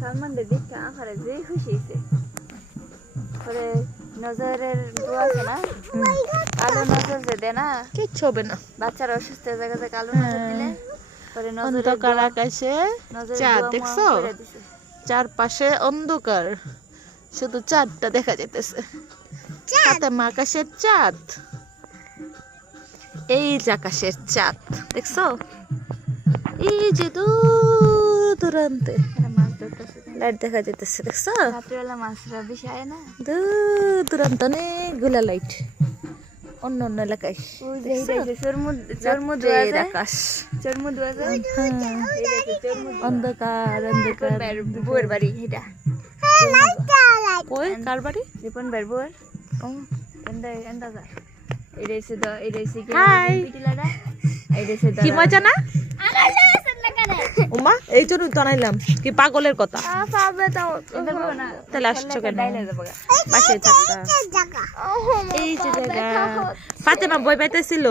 সালমান দেখে আখারে যে খুশি হয়েছে পরে নজরের দোয়া আছে না কালো নজর যে দেয় না কিচ্ছু হবে না। বাচ্চারা অসুস্থ জায়গাতে কালো নজর দিলে পরে অন্ধকার আকাশে চাঁদ দেখছো, চারপাশে অন্ধকার, শুধু চাঁদটা দেখা যাইতেছে। আকাশের চাঁদ, এই যে আকাশের চাঁদ দেখছো, এই যে দূর দূরান্তে মাছ ধরতেছে লাইট দেখা যাইতেছে দেখছো, রাত্রিবেলা মাছরা বেশি আয় না দূর দূরান্ত অনেকগুলা লাইট অন্য অন্য এলাকায়। রাতের আকাশ অন্ধকার অন্ধকার। বুয়ের বাড়ি এটা কই কার বাড়ি? রিপন ভাইয়ের বুয়ের এন্ডা যা এটা এসে দাও, এটা এসে কি হাই পিটিলাটা, এটা এসে দাও কি মজা না উমা, এই জন্য তো আনাইলাম। কি পাগলের কথা, তাহলে আসছো কেন? পাশে থাকতা এই যে জায়গা ফাতেমা বই পাইতেছিল।